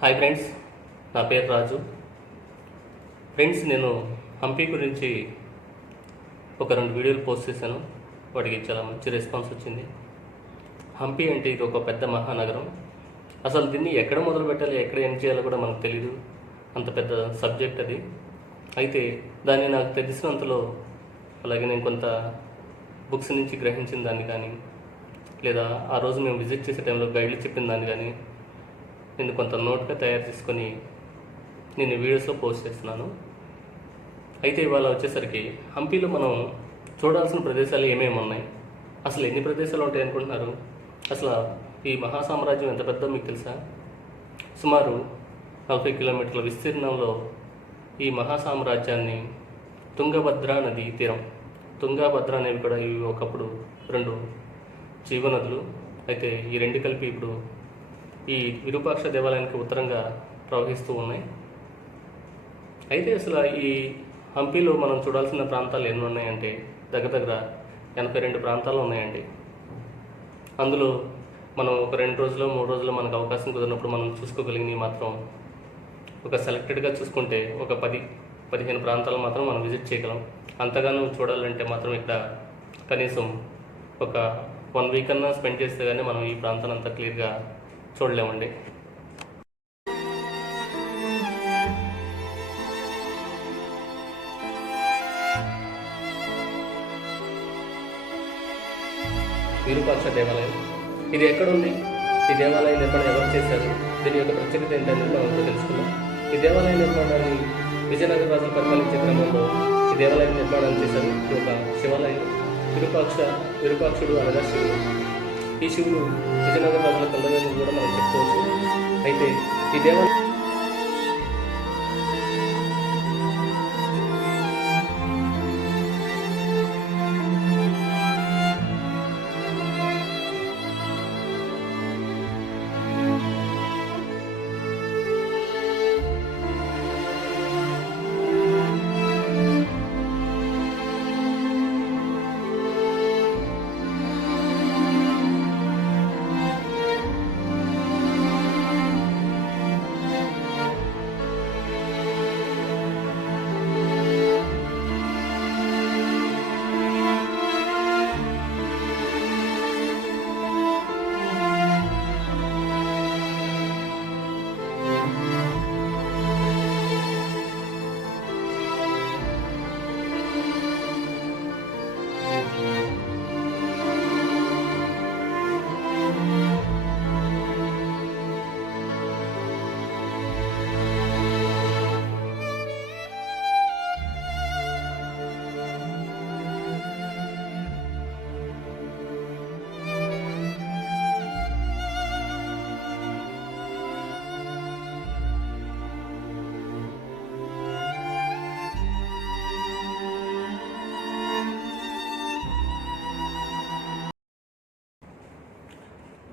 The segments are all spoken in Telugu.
హాయ్ ఫ్రెండ్స్, నా పేరు రాజు. ఫ్రెండ్స్, నేను హంపి గురించి ఒక 2 వీడియోలు పోస్ట్ చేశాను. వాటికి చాలా మంచి రెస్పాన్స్ వచ్చింది. హంపి అంటే ఇది ఒక పెద్ద మహానగరం. అసలు దీన్ని ఎక్కడ మొదలు పెట్టాలి, ఎక్కడ ఎండ్ చేయాలో కూడా మనకు తెలీదు. అంత పెద్ద సబ్జెక్ట్ అది. అయితే దాన్ని నాకు తెలిసినంతలో, అలాగే నేను కొంత బుక్స్ నుంచి గ్రహించిన దాన్ని కానీ, లేదా ఆ రోజు మేము విజిట్ చేసే టైంలో గైడ్లు చెప్పిన దాన్ని కానీ నేను కొంత నోట్గా తయారు చేసుకొని నేను వీడియోస్లో పోస్ట్ చేస్తున్నాను. అయితే ఇవాళ వచ్చేసరికి హంపీలో మనం చూడాల్సిన ప్రదేశాలు ఏమేమి ఉన్నాయి, అసలు ఎన్ని ప్రదేశాలు ఉంటాయి అనుకుంటున్నారు? అసలు ఈ మహాసామ్రాజ్యం ఎంత పెద్దో మీకు తెలుసా? సుమారు 40 కిలోమీటర్ల విస్తీర్ణంలో ఈ మహాసామ్రాజ్యాన్ని తుంగభద్ర నది తీరం, తుంగభద్ర అనేవి కూడా ఇవి ఒకప్పుడు 2 జీవనదులు. అయితే ఈ 2 కలిపి ఇప్పుడు ఈ విరూపాక్ష దేవాలయానికి ఉత్తరంగా ప్రవహిస్తూ ఉన్నాయి. అయితే అసలు ఈ హంపీలో మనం చూడాల్సిన ప్రాంతాలు ఎన్ని ఉన్నాయంటే దగ్గర 82 ప్రాంతాలు ఉన్నాయండి. అందులో మనం ఒక 2 రోజులు 3 రోజులు మనకు అవకాశం కుదిరినప్పుడు మనం చూసుకోగలిగినవి మాత్రం ఒక సెలెక్టెడ్గా చూసుకుంటే ఒక 10-15 ప్రాంతాలు మాత్రం మనం విజిట్ చేయగలం. అంతగానో చూడాలంటే మాత్రం ఇక్కడ కనీసం ఒక 1 వీక్ అన్నా స్పెండ్ చేస్తే కానీ మనం ఈ ప్రాంతాన్ని అంతా క్లియర్గా చూడలేమండి. విరూపాక్ష దేవాలయం ఇది ఎక్కడుంది? ఈ దేవాలయ నిర్మాణం ఎవరు చేశారు? దీని యొక్క ప్రత్యేకత ఏంటనేది మనం ఇప్పుడు తెలుసుకున్నాం. ఈ దేవాలయ నిర్మాణాన్ని విజయనగర రాజులు పరిపాలించే క్రమంలో ఈ దేవాలయం నిర్మాణం చేశారు. ఇది ఒక శివాలయం. విరూపాక్షుడు అనగా శివుడు. ఈ శివుడు విజయనగర రాజుల కళ్ళవేలు కూడా మనం చెప్పుకోవచ్చు. అయితే ఈ దేవాలయం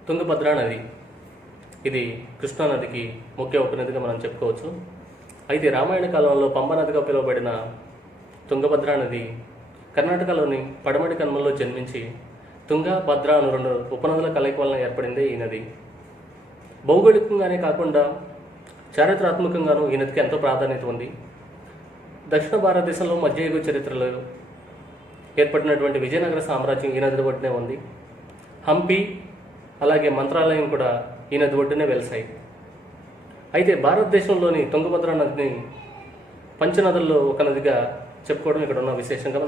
తుంగభద్ర నది, ఇది కృష్ణానదికి ముఖ్య ఉపనదిగా మనం చెప్పుకోవచ్చు. అయితే రామాయణ కాలంలో పంబనదిగా పిలువబడిన తుంగభద్ర నది కర్ణాటకలోని పడమటి కనుమల్లో జన్మించి తుంగ, భద్ర అను 2 ఉపనదుల కలయిక వలన ఏర్పడిందే ఈ నది. భౌగోళికంగానే కాకుండా చారిత్రాత్మకంగానూ ఈ నదికి ఎంతో ప్రాధాన్యత ఉంది. దక్షిణ భారతదేశంలో మధ్యయుగ చరిత్రలో ఏర్పడినటువంటి విజయనగర సామ్రాజ్యం ఈ నది ఒడ్డునే ఉంది. హంపి అలాగే మంత్రాలయం కూడా ఈ నది ఒడ్డునే వెలిసాయి. అయితే భారతదేశంలోని తుంగభద్ర నదిని పంచనదుల్లో ఒక నదిగా చెప్పుకోవడం ఇక్కడ ఉన్న విశేషంగా.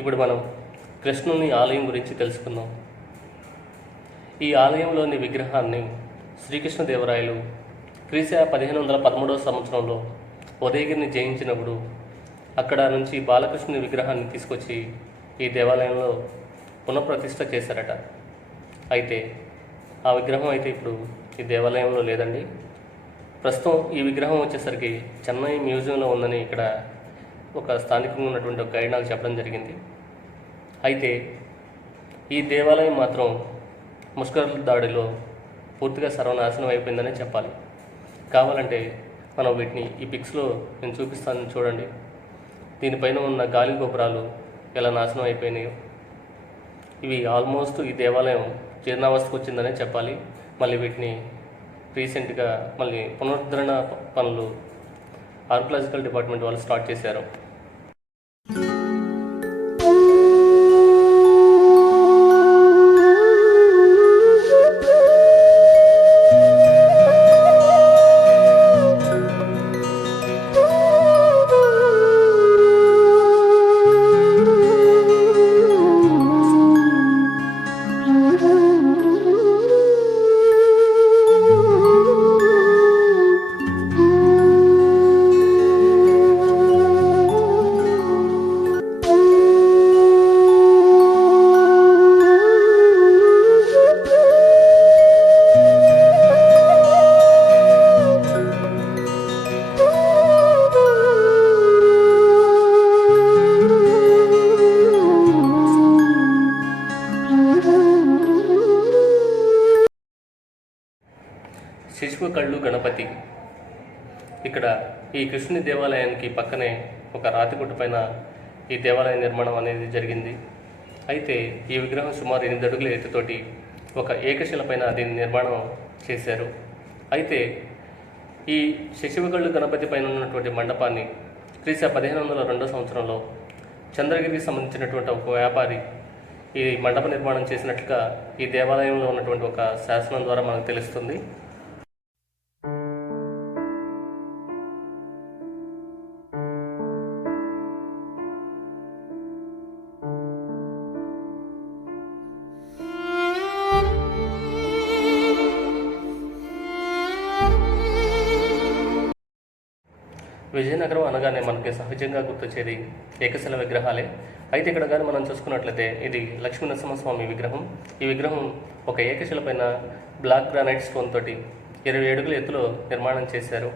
ఇప్పుడు మనం కృష్ణుని ఆలయం గురించి తెలుసుకుందాం. ఈ ఆలయంలోని విగ్రహాన్ని శ్రీకృష్ణదేవరాయలు క్రీస్తు 1513 సంవత్సరంలో ఉదయగిరిని జయించినప్పుడు అక్కడ నుంచి బాలకృష్ణుని విగ్రహాన్ని తీసుకొచ్చి ఈ దేవాలయంలో పునఃప్రతిష్ఠ చేశారట. అయితే ఆ విగ్రహం అయితే ఇప్పుడు ఈ దేవాలయంలో లేదండి. ప్రస్తుతం ఈ విగ్రహం వచ్చేసరికి చెన్నై మ్యూజియంలో ఉందని ఇక్కడ ఒక స్థానికంగా ఉన్నటువంటి ఒక గైడ్ నాకు చెప్పడం జరిగింది. అయితే ఈ దేవాలయం మాత్రం ముష్కరుల దాడిలో పూర్తిగా సర్వనాశనం అయిపోయిందని చెప్పాలి. కావాలంటే మనం వీటిని ఈ పిక్స్లో నేను చూపిస్తాను, చూడండి. దీనిపైన ఉన్న గాలి గోపురాలు ఎలా నాశనం అయిపోయినాయో. ఇవి ఆల్మోస్ట్ ఈ దేవాలయం జీర్ణావస్థకు వచ్చిందనే చెప్పాలి. మళ్ళీ వీటిని రీసెంట్గా మళ్ళీ పునరుద్ధరణ పనులు ఆర్కియాలజికల్ డిపార్ట్మెంట్ వాళ్ళు స్టార్ట్ చేశారు. శిశువు కళ్ళు గణపతి. ఇక్కడ ఈ కృష్ణుని దేవాలయానికి పక్కనే ఒక రాతిగుట్ట పైన ఈ దేవాలయ నిర్మాణం అనేది జరిగింది. అయితే ఈ విగ్రహం సుమారు 8 అడుగుల ఎత్తుతోటి ఒక ఏకశిల పైన దీన్ని నిర్మాణం చేశారు. అయితే ఈ శిశువుకళ్ళు గణపతి పైన ఉన్నటువంటి మండపాన్ని క్రీస్తు 1502 సంవత్సరంలో చంద్రగిరికి సంబంధించినటువంటి ఒక వ్యాపారి ఈ మండప నిర్మాణం చేసినట్లుగా ఈ దేవాలయంలో ఉన్నటువంటి ఒక శాసనం ద్వారా మనకు తెలుస్తుంది. విజయనగరం అనగానే మనకి సహజంగా గుర్తొచ్చేది ఏకశిల విగ్రహాలే. అయితే ఇక్కడ కానీ మనం చూసుకున్నట్లయితే ఇది లక్ష్మీ నరసింహస్వామి విగ్రహం. ఈ విగ్రహం ఒక ఏకశిల పైన బ్లాక్ గ్రానైట్ స్టోన్ తోటి 20 అడుగుల ఎత్తులో నిర్మాణం చేశారు.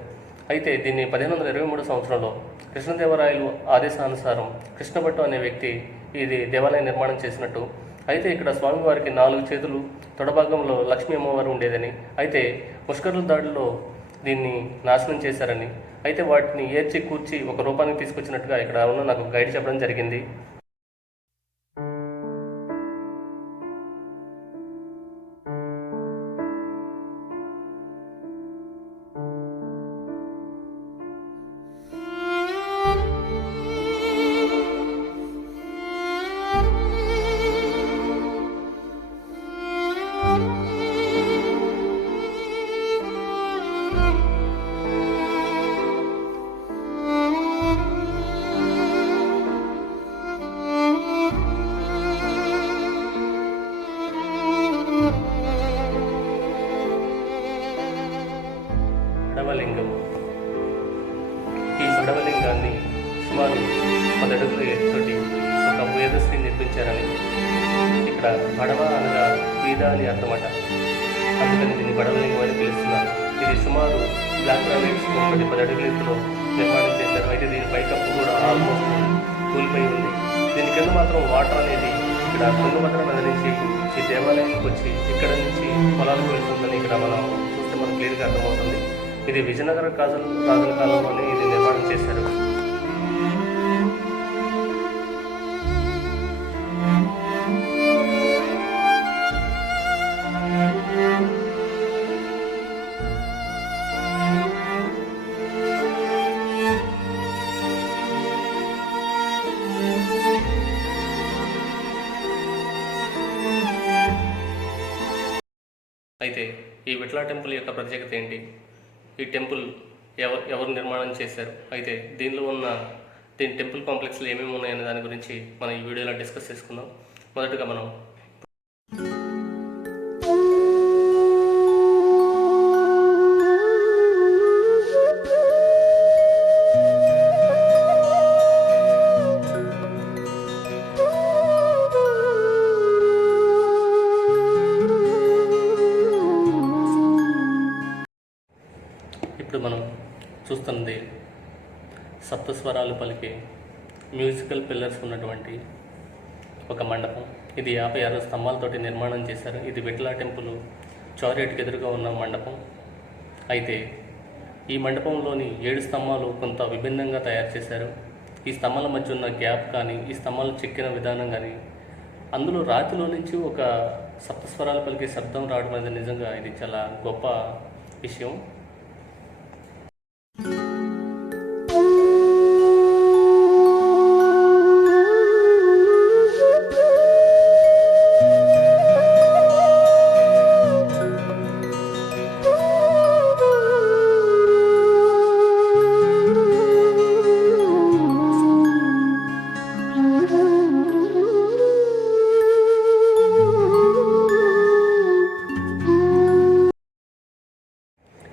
అయితే దీన్ని 1523 సంవత్సరంలో కృష్ణదేవరాయలు ఆదేశానుసారం కృష్ణభట్టు అనే వ్యక్తి ఇది దేవాలయం నిర్మాణం చేసినట్టు. అయితే ఇక్కడ స్వామివారికి 4 చేతులు, తొడభాగంలో లక్ష్మీ అమ్మవారు ఉండేదని, అయితే ముష్కరుల దాడిలో దీన్ని నాశనం చేశారని, అయితే వాటిని ఏర్చి కూర్చి ఒక రూపానికి తీసుకొచ్చినట్టుగా ఇక్కడ ఉన్న నాకు గైడ్ చెప్పడం జరిగింది. పడవలింగం. ఈ పడవలింగాన్ని సుమారు 10 అడుగుల ఎత్తుతోటి ఒక వేదశ్రీ నిర్మించారని, ఇక్కడ పడవ అనగా వీధ అని అర్థమట, అందుకని దీన్ని పడవలింగం అని పిలుస్తున్నారు. ఇది సుమారు బ్లాక్ గ్రానైట్ 10 అడుగుల ఎత్తులో నిర్మాణం చేశారు. అయితే దీని పైకప్పు కూడా ఆల్మోస్ట్ కూలిపోయి ఉంది. దీని కింద మాత్రం వాటర్ అనేది ఇక్కడ తుంగభద్ర నది నుంచి ఈ దేవాలయానికి వచ్చి ఇక్కడ నుంచి పొలాలకు వెళ్తుందని ఇక్కడ మనం చూస్తే మనకు క్లియర్గా అర్థమవుతుంది. ఇది విజయనగర రాజుల కాలంలోనే ఇది నిర్మాణం చేశారు. అయితే ఈ విఠల టెంపుల్ యొక్క ప్రత్యేకత ఏంటి, ఈ టెంపుల్ ఎవరు నిర్మాణం చేశారు, అయితే దీని టెంపుల్ కాంప్లెక్స్లో ఏమేమి ఉన్నాయనే దాని గురించి మనం ఈ వీడియోలో డిస్కస్ చేసుకుందాం. మొదటగా మనం చూస్తున్నది సప్తస్వరాలు పలికే మ్యూజికల్ పిల్లర్స్ ఉన్నటువంటి ఒక మండపం. ఇది 56 స్తంభాలతోటి నిర్మాణం చేశారు. ఇది విఠల టెంపుల్ చౌరేట్కి ఎదురుగా ఉన్న మండపం. అయితే ఈ మండపంలోని 7 స్తంభాలు కొంత విభిన్నంగా తయారు చేశారు. ఈ స్తంభాల మధ్య ఉన్న గ్యాప్ కానీ, ఈ స్తంభాలు చెక్కిన విధానం కానీ, అందులో రాతిలో నుంచి ఒక సప్తస్వరాలు పలికే శబ్దం రావడం అనేది నిజంగా ఇది చాలా గొప్ప విషయం.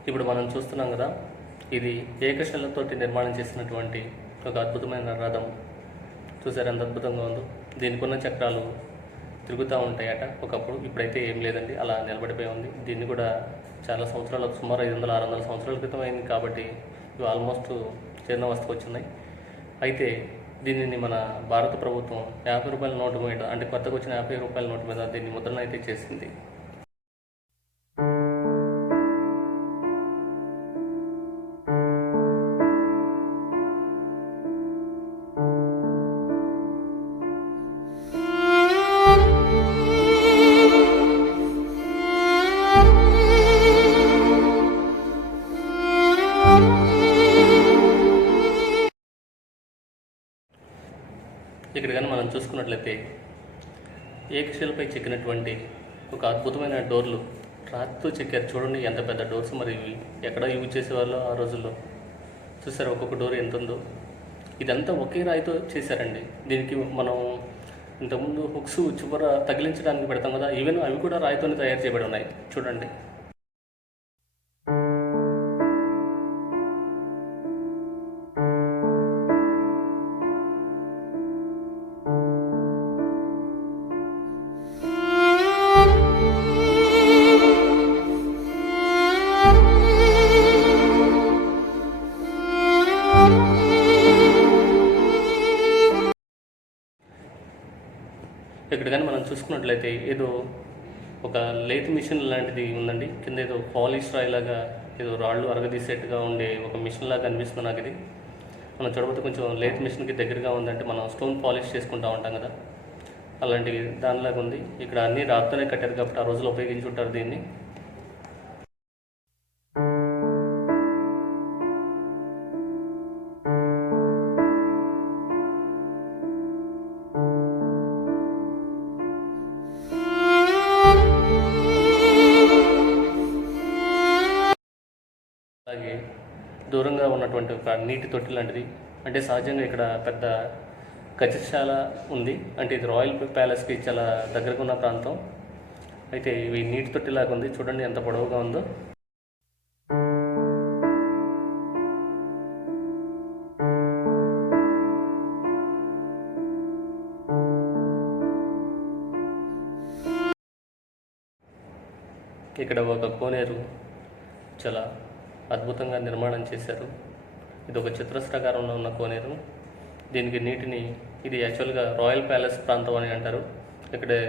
ఇప్పుడు మనం చూస్తున్నాం కదా, ఇది ఏకశిలతోటి నిర్మాణం చేసినటువంటి ఒక అద్భుతమైన రథం. చూసారు ఎంత అద్భుతంగా ఉందో. దీనికి ఉన్న చక్రాలు తిరుగుతూ ఉంటాయట ఒకప్పుడు, ఇప్పుడైతే ఏం లేదండి, అలా నిలబడిపోయి ఉంది. దీన్ని కూడా చాలా సంవత్సరాలు, సుమారు 500-600 సంవత్సరాల క్రితం అయింది కాబట్టి ఇవి ఆల్మోస్ట్ జీర్ణావస్థకు వచ్చినాయి. అయితే దీనిని మన భారత ప్రభుత్వం 50 రూపాయల నోటు మీద, అంటే కొత్తగా వచ్చిన 50 రూపాయల నోటు మీద దీన్ని ముద్రణ అయితే చేసింది. ఇక్కడ కానీ మనం చూసుకున్నట్లయితే ఏకశిలపై చెక్కినటువంటి ఒక అద్భుతమైన డోర్లు రాతితో చెక్కారు. చూడండి ఎంత పెద్ద డోర్స్. మరి ఇవి ఎక్కడ యూజ్ చేసేవాళ్ళు ఆ రోజుల్లో. చూసారు ఒక్కొక్క డోర్ ఎంత ఉందో. ఇదంతా ఒకే రాయితో చేశారండి. దీనికి మనం ఇంతకుముందు హుక్స్ చివర తగిలించడానికి పెడతాం కదా, ఈవెన్ అవి కూడా రాయితోనే తయారు చేయబడి ఉన్నాయి. చూడండి. ఇక్కడ కానీ మనం చూసుకున్నట్లయితే ఏదో ఒక లేత్ మిషన్ లాంటిది ఉందండి. కింద ఏదో పాలిష్ రాయిలాగా ఏదో రాళ్ళు అరగదీసేట్టుగా ఉండే ఒక మిషన్ లాగా అనిపిస్తుంది నాకు ఇది. మనం చూడబోతే కొంచెం లేత్ మిషన్కి దగ్గరగా ఉందంటే మనం స్టోన్ పాలిష్ చేసుకుంటూ ఉంటాం కదా, అలాంటివి దానిలాగా ఉంది. ఇక్కడ అన్నీ రాత్తోనే కట్టారు కాబట్టి ఆ రోజులు ఉపయోగించి ఉంటారు దీన్ని. అలాగే దూరంగా ఉన్నటువంటి ఒక నీటి తొట్టి లాంటిది, అంటే సహజంగా ఇక్కడ పెద్ద గజశాల ఉంది. అంటే ఇది రాయల్ ప్యాలెస్కి చాలా దగ్గరగా ఉన్న ప్రాంతం. అయితే ఇవి నీటి తొట్టిలాగా ఉంది. చూడండి ఎంత పొడవుగా ఉందో. ఇక్కడ ఒక కోనేరు చాలా అద్భుతంగా నిర్మాణం చేశారు. ఇది ఒక చతురస్రాకారంలో ఉన్న కోనేరు. దీనికి నీటిని, ఇది యాక్చువల్గా రాయల్ ప్యాలెస్ ప్రాంతం అని అంటారు. ఇక్కడే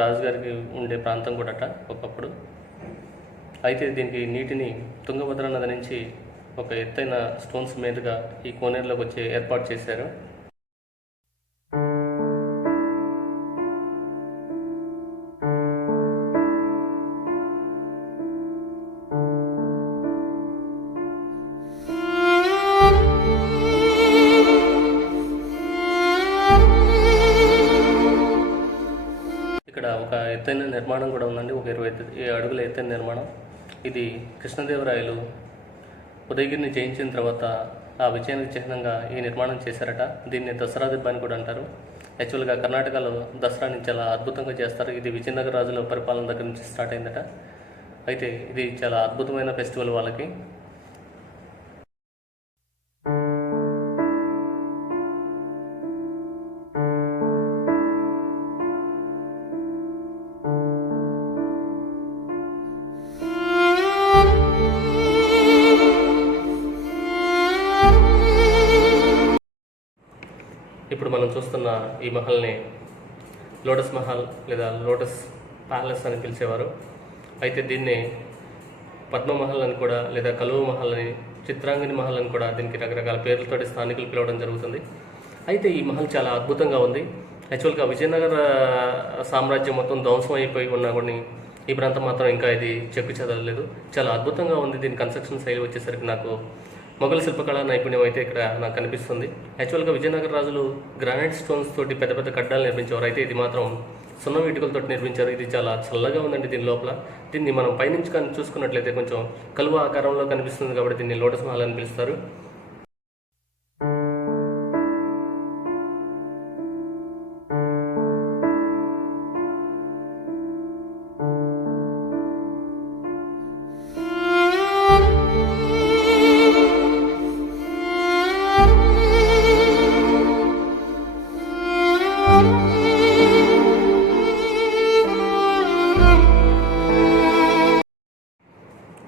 రాజుగారికి ఉండే ప్రాంతం కూడా ఒకప్పుడు. అయితే దీనికి నీటిని తుంగభద్ర నది నుంచి ఒక ఎత్తైన స్టోన్స్ మీదుగా ఈ కోనేరులోకి వచ్చి ఏర్పాటు చేశారు. ఇక్కడ ఒక ఎత్తైన నిర్మాణం కూడా ఉందండి. ఒక 20 అడుగుల ఎత్తైన నిర్మాణం. ఇది కృష్ణదేవరాయలు ఉదయగిరిని జయించిన తర్వాత ఆ విజయానికి చిహ్నంగా ఈ నిర్మాణం చేశారట. దీన్ని దసరా దిబ్బ అని కూడా అంటారు. యాక్చువల్గా కర్ణాటకలో దసరాని చాలా అద్భుతంగా చేస్తారు. ఇది విజయనగర రాజుల పరిపాలన దగ్గర నుంచి స్టార్ట్ అయిందట. అయితే ఇది చాలా అద్భుతమైన ఫెస్టివల్ వాళ్ళకి. ఇప్పుడు మనం చూస్తున్న ఈ మహల్ని లోటస్ మహల్ లేదా లోటస్ ప్యాలెస్ అని పిలిచేవారు. అయితే దీన్ని పద్మమహల్ అని కూడా, లేదా కలువ మహల్ అని, చిత్రాంగిని మహల్ అని కూడా, దీనికి రకరకాల పేర్లతోటి స్థానికులు పిలవడం జరుగుతుంది. అయితే ఈ మహల్ చాలా అద్భుతంగా ఉంది. యాక్చువల్గా విజయనగర సామ్రాజ్యం మొత్తం ధ్వంసం అయిపోయి ఉన్నా కూడా ఈ ప్రాంతం మాత్రం ఇంకా ఇది చెక్కు చెదరలేదు. చాలా అద్భుతంగా ఉంది. దీని కన్స్ట్రక్షన్ శైలి వచ్చేసరికి నాకు మొఘల్ శిల్పకళా నైపుణ్యం అయితే ఇక్కడ నాకు కనిపిస్తుంది. యాక్చువల్గా విజయనగర రాజులు గ్రానైట్ స్టోన్స్ తోటి పెద్ద పెద్ద కడ్డాలు నిర్మించేవారు. అయితే ఇది మాత్రం సున్నం ఇటుకలతో నిర్మించారు. ఇది చాలా చల్లగా ఉందండి. దీని లోపల దీన్ని మనం పైనుంచి కానీ చూసుకున్నట్లయితే కొంచెం కలువ ఆకారంలో కనిపిస్తుంది కాబట్టి దీన్ని లోటస్ మహల్ అని పిలుస్తారు.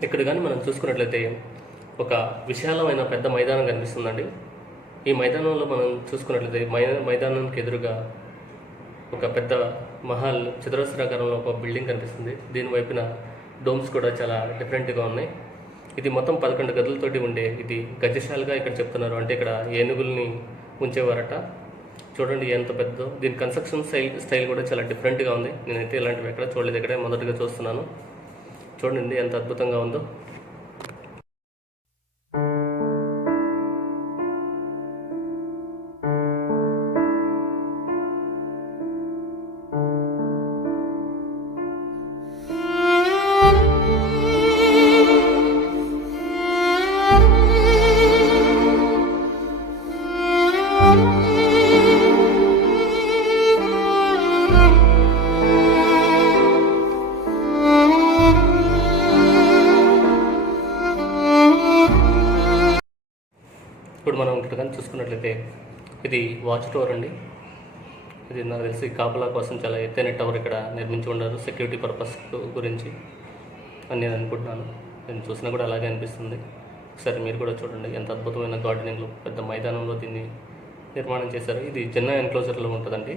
ఇక్కడ కానీ మనం చూసుకున్నట్లయితే ఒక విశాలమైన పెద్ద మైదానం కనిపిస్తుందండి. ఈ మైదానంలో మనం చూసుకున్నట్లయితే మైదానానికి ఎదురుగా ఒక పెద్ద మహల్ చతురస్రాకారంలో ఒక బిల్డింగ్ కనిపిస్తుంది. దీని వైపున డోమ్స్ కూడా చాలా డిఫరెంట్గా ఉన్నాయి. ఇది మొత్తం 11 గదులతోటి ఉండే ఇది గజశాలగా ఇక్కడ చెప్తున్నారు. అంటే ఇక్కడ ఏనుగుల్ని ఉంచేవారట. చూడండి ఎంత పెద్దో. దీని కన్స్ట్రక్షన్ స్టైల్ కూడా చాలా డిఫరెంట్గా ఉంది. నేనైతే ఇలాంటివి ఎక్కడ చూడలేదు. ఇక్కడే మొదటిగా చూస్తున్నాను. చూడండి ఎంత అద్భుతంగా ఉందో. ఇప్పుడు మనం ఇక్కడ కానీ చూసుకున్నట్లయితే ఇది వాచ్ టవర్ అండి. ఇది నాకు తెలిసి కాపలా కోసం చాలా ఎత్తైన టవర్ ఇక్కడ నిర్మించి ఉన్నారు, సెక్యూరిటీ పర్పస్ గురించి అని నేను అనుకుంటున్నాను. నేను చూసినా కూడా అలాగే అనిపిస్తుంది. ఒకసారి మీరు కూడా చూడండి ఎంత అద్భుతమైన గార్డెనింగ్లో పెద్ద మైదానంలో దీన్ని నిర్మాణం చేశారు. ఇది జిన్నా ఎన్క్లోజర్లో ఉంటుందండి.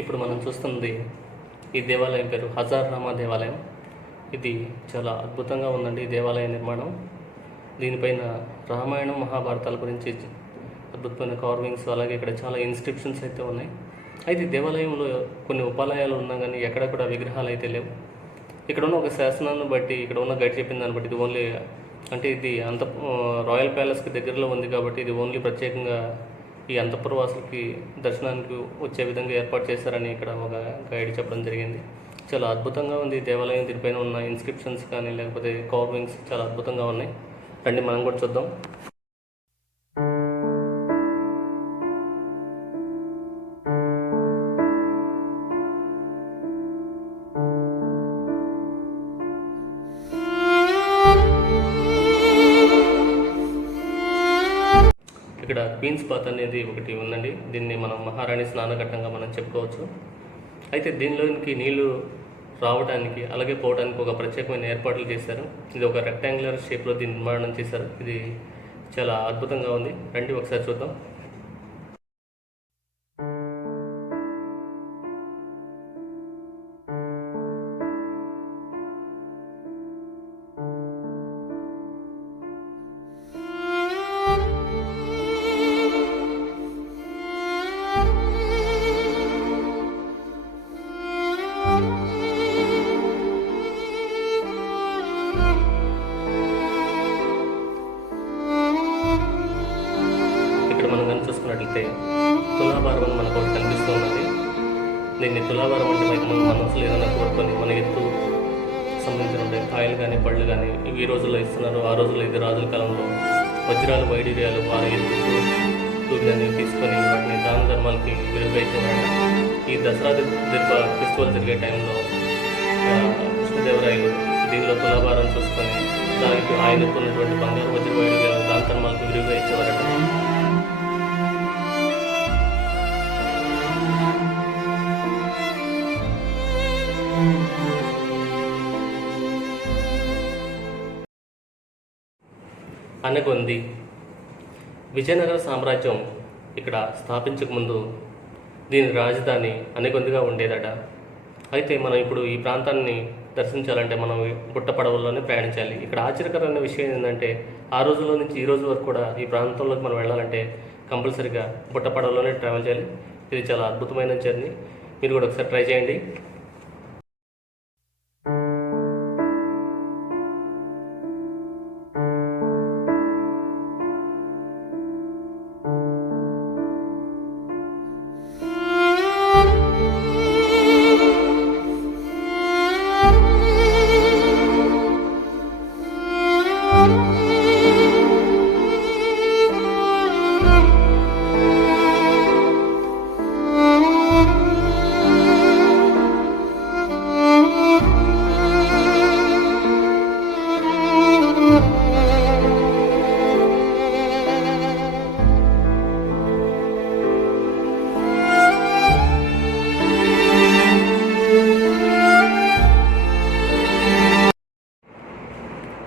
ఇప్పుడు మనం చూస్తుంది ఈ దేవాలయం పేరు హజార్ రామా దేవాలయం. ఇది చాలా అద్భుతంగా ఉందండి ఈ దేవాలయ నిర్మాణం. దీనిపైన రామాయణం మహాభారతాల గురించి అద్భుతమైన కార్వింగ్స్, అలాగే ఇక్కడ చాలా ఇన్స్క్రిప్షన్స్ అయితే ఉన్నాయి. అయితే దేవాలయంలో కొన్ని ఉపాలయాలు ఉన్నా కానీ ఎక్కడ కూడా విగ్రహాలు అయితే లేవు. ఇక్కడ ఉన్న ఒక శాసనాన్ని బట్టి, ఇక్కడ ఉన్న గైడ్ చెప్పిన దాన్ని బట్టి ఇది ఓన్లీ అంటే ఇది రాయల్ ప్యాలెస్కి దగ్గరలో ఉంది కాబట్టి ఇది ఓన్లీ ప్రత్యేకంగా ఈ అంతఃపురవాసులకి దర్శనానికి వచ్చే విధంగా ఏర్పాటు చేశారని ఇక్కడ ఒక గైడ్ చెప్పడం జరిగింది. చాలా అద్భుతంగా ఉంది దేవాలయం. దీనిపైన ఉన్న ఇన్స్క్రిప్షన్స్ కానీ లేకపోతే కార్వింగ్స్ చాలా అద్భుతంగా ఉన్నాయి. రండి మనం కూడా చూద్దాం. ఇక్కడ క్వీన్స్ బాత్ అనేది ఒకటి ఉందండి. దీన్ని మనం మహారాణి స్నానఘట్టంగా మనం చెప్పుకోవచ్చు. అయితే దీనిలోనికి నీళ్లు రావడానికి అలాగే పోవడానికి ఒక ప్రత్యేకమైన ఏర్పాట్లు చేశారు. ఇది ఒక రెక్టాంగులర్ షేప్లో దీన్ని నిర్మాణం చేశారు. ఇది చాలా అద్భుతంగా ఉంది. రండి ఒకసారి చూద్దాం. చూసుకున్నట్లయితే తులాభారం అని మనకు ఒకటి కనిపిస్తూ ఉన్నది. దీన్ని తులాభారం అంటే మన మనసులో ఏదైనా కోరుకొని మన ఎత్తు సంబంధించిన కాయలు కానీ పళ్ళు కానీ ఇవి ఈ రోజుల్లో ఇస్తున్నారు. ఆ రోజుల్లో ఇది రాజుల కాలంలో వజ్రాలు, వైడూర్యాలు, బాగా ఎత్తు కానీ తీసుకొని వాటిని దాన ధర్మాలకి విలువైతున్నారు. ఈ దసరా ఫెస్టివల్ జరిగే టైంలో కృష్ణదేవరాయలు దీనిలో తులాభారం చూసుకొని దానికి ఆయనకు ఉన్నటువంటి బంగారు, వజ్ర, వైడూర్యాలు దాన ధర్మాలకు విలువగా ఇచ్చేవారట. అనగొంది. విజయనగర సామ్రాజ్యం ఇక్కడ స్థాపించక ముందు దీని రాజధాని అనేకొందిగా ఉండేదట. అయితే మనం ఇప్పుడు ఈ ప్రాంతాన్ని దర్శించాలంటే మనం బుట్ట పడవల్లోనే ప్రయాణించాలి. ఇక్కడ ఆశ్చర్యకరమైన విషయం ఏంటంటే ఆ రోజుల్లో నుంచి ఈ రోజు వరకు కూడా ఈ ప్రాంతంలోకి మనం వెళ్ళాలంటే కంపల్సరీగా బుట్ట పడవలోనే ట్రావెల్ చేయాలి. ఇది చాలా అద్భుతమైన జర్నీ. మీరు కూడా ఒకసారి ట్రై చేయండి.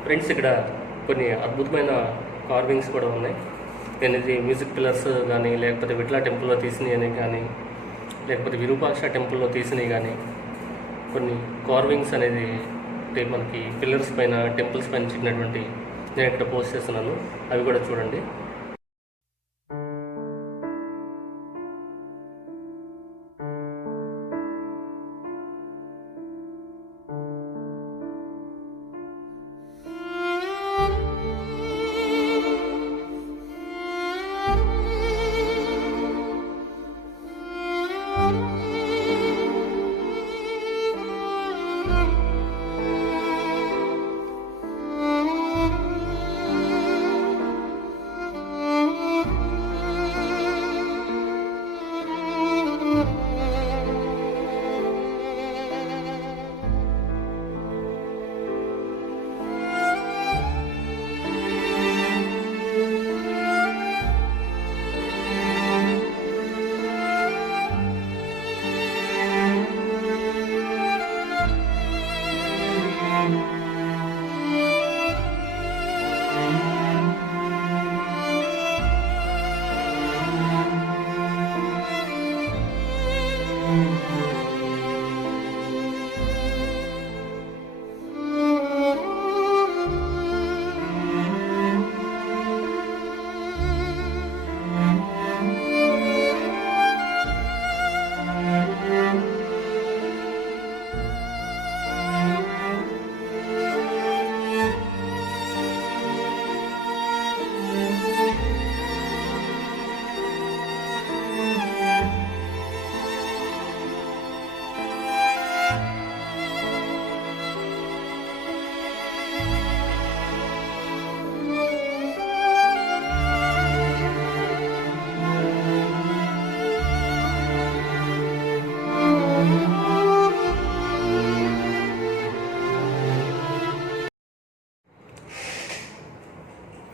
ఫ్రెండ్స్, ఇక్కడ కొన్ని అద్భుతమైన కార్వింగ్స్ కూడా ఉన్నాయి. నేను ఇది మ్యూజిక్ పిల్లర్స్ కానీ, లేకపోతే విట్లా టెంపుల్లో తీసినవి కానీ, లేకపోతే విరూపాక్ష టెంపుల్లో తీసినవి కానీ, కొన్ని కార్వింగ్స్ అనేది మనకి పిల్లర్స్ పైన, టెంపుల్స్ పైన చిక్కినటువంటి నేను ఇక్కడ పోస్ట్ చేస్తున్నాను. అవి కూడా చూడండి.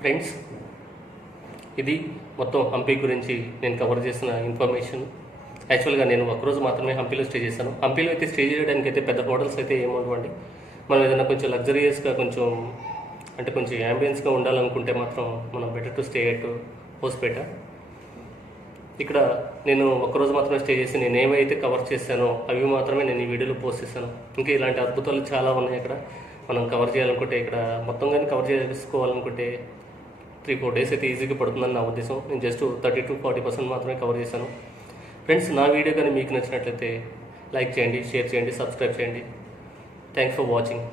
ఫ్రెండ్స్, ఇది మొత్తం హంపి గురించి నేను కవర్ చేసిన ఇన్ఫర్మేషన్. యాక్చువల్గా నేను ఒకరోజు మాత్రమే హంపీలో స్టే చేశాను. హంపీలో అయితే స్టే చేయడానికి అయితే పెద్ద హోటల్స్ అయితే ఏముండవండి. మనం ఏదైనా కొంచెం లగ్జరియస్గా, కొంచెం యాంబియన్స్గా ఉండాలనుకుంటే మాత్రం మనం better to stay at Hospet. ఇక్కడ నేను ఒక్కరోజు మాత్రమే స్టే చేసి నేను ఏమైతే కవర్ చేశానో అవి మాత్రమే నేను ఈ వీడియోలో పోస్ట్ చేశాను. ఇంకా ఇలాంటి అద్భుతాలు చాలా ఉన్నాయి. ఇక్కడ మనం కవర్ చేయాలనుకుంటే, ఇక్కడ మొత్తం కానీ కవర్ చేసుకోవాలనుకుంటే 3-4 డేస్ అయితే ఈజీగా పడుతుందని నా ఉద్దేశం. నేను జస్ట్ 30-40% మాత్రమే కవర్ చేశాను. ఫ్రెండ్స్, నా వీడియో కానీ మీకు నచ్చినట్లయితే లైక్ చేయండి, షేర్ చేయండి, సబ్స్క్రైబ్ చేయండి. Thanks for watching.